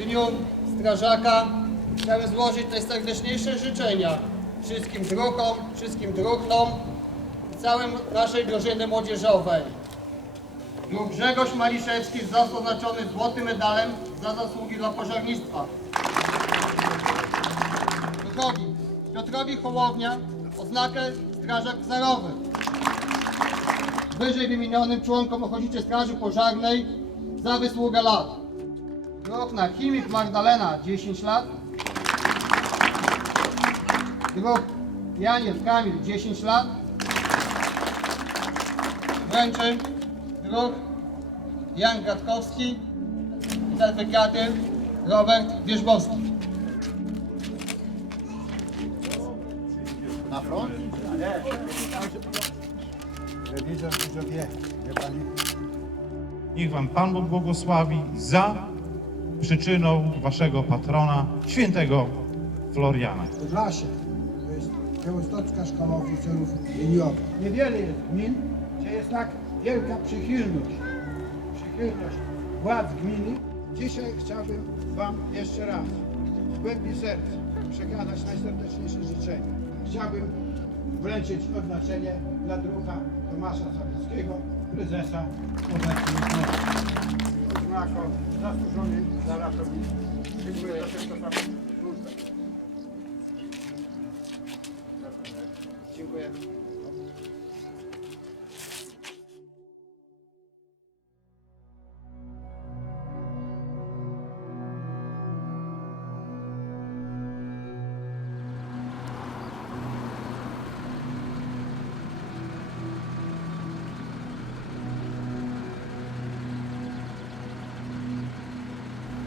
Dniu strażaka chciałem złożyć najserdeczniejsze życzenia wszystkim druhom, wszystkim druhnom, całym naszej drużyny młodzieżowej. Druh Grzegorz Maliszewski został oznaczony złotym medalem za zasługi dla pożarnictwa. Drugi Piotrowi Hołownia odznakę Strażak Wzorowy. Wyżej wymienionym członkom Ochotniczej Straży Pożarnej za wysługę lat. Druh na Chimik Magdalena 10 lat. Druh Janiew Kamil 10 lat. Wręczy druh Jan Gatkowski certyfikaty Robert Wierzbowski. Na front? Rewizor dużo wie, wie pani. Niech Wam Pan Bóg błogosławi za przyczyną Waszego patrona, świętego Floriana. Podlasie to jest Białostocka Szkoła Oficerów Liniowych. Niewiele jest gmin, gdzie jest tak wielka przychylność, przychylność władz gminy. Dzisiaj chciałbym Wam jeszcze raz w głębi serca przekazać najserdeczniejsze życzenia. Chciałbym wręczyć odznaczenie dla druha Tomasza Sawickiego, prezesa obecnej Oznako zasłużony za ratownictwo. Dziękuję za Panu służbę. Dziękuję.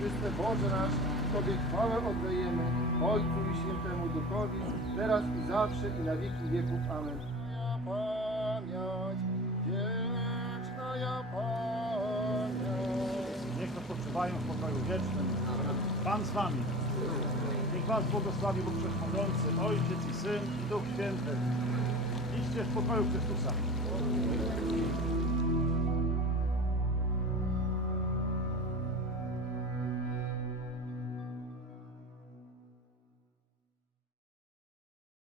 Chryste Boże nasz, Tobie chwałę oddajemy, Ojcu i Świętemu Duchowi, teraz i zawsze i na wieki wieków. Amen. Pamięć, wieczna ja pamięć. Niech odpoczywają w pokoju wiecznym. Pan z wami. Niech was błogosławi Bóg Wszechmogący, Ojciec i Syn i Duch Święty. Idźcie w pokoju Chrystusa.